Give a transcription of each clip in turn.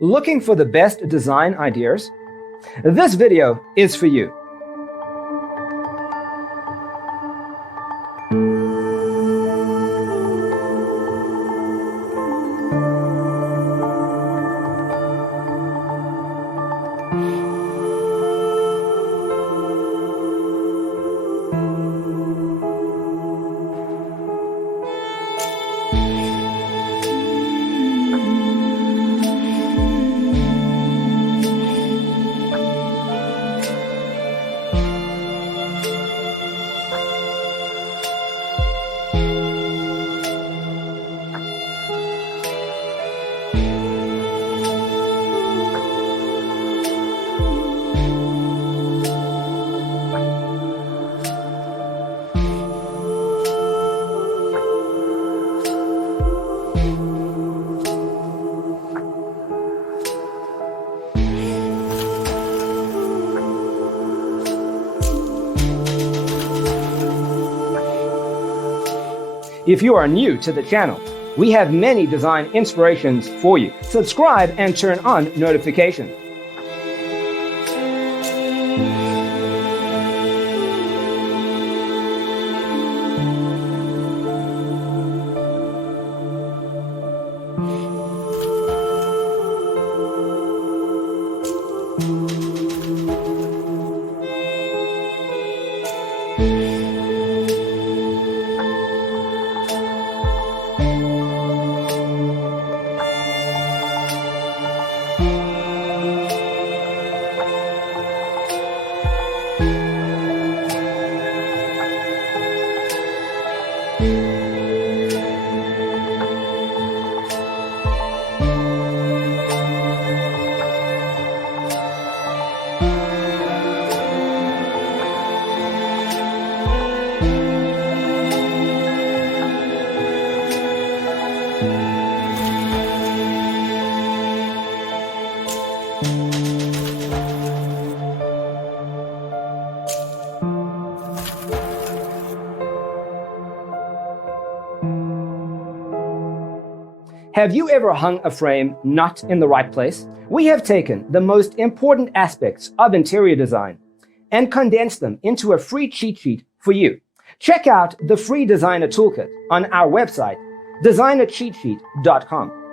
Looking for the best design ideas? This video is for you. If you are new to the channel, we have many design inspirations for you. Subscribe and turn on notifications. Have you ever hung a frame not in the right place? We have taken the most important aspects of interior design and condensed them into a free cheat sheet for you. Check out the free designer toolkit on our website, designercheatsheet.com.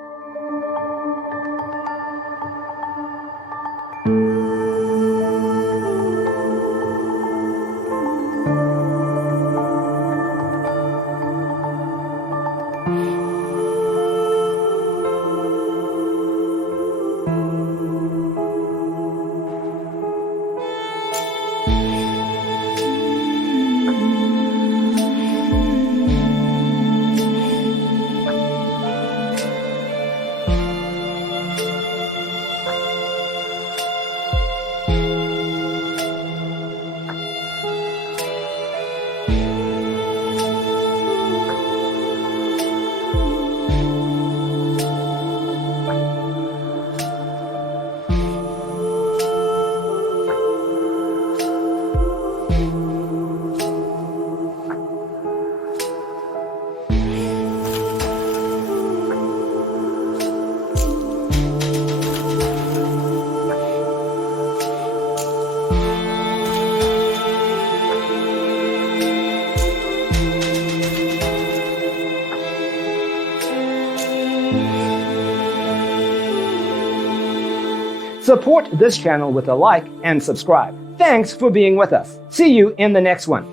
Support this channel with a like and subscribe. Thanks for being with us. See you in the next one.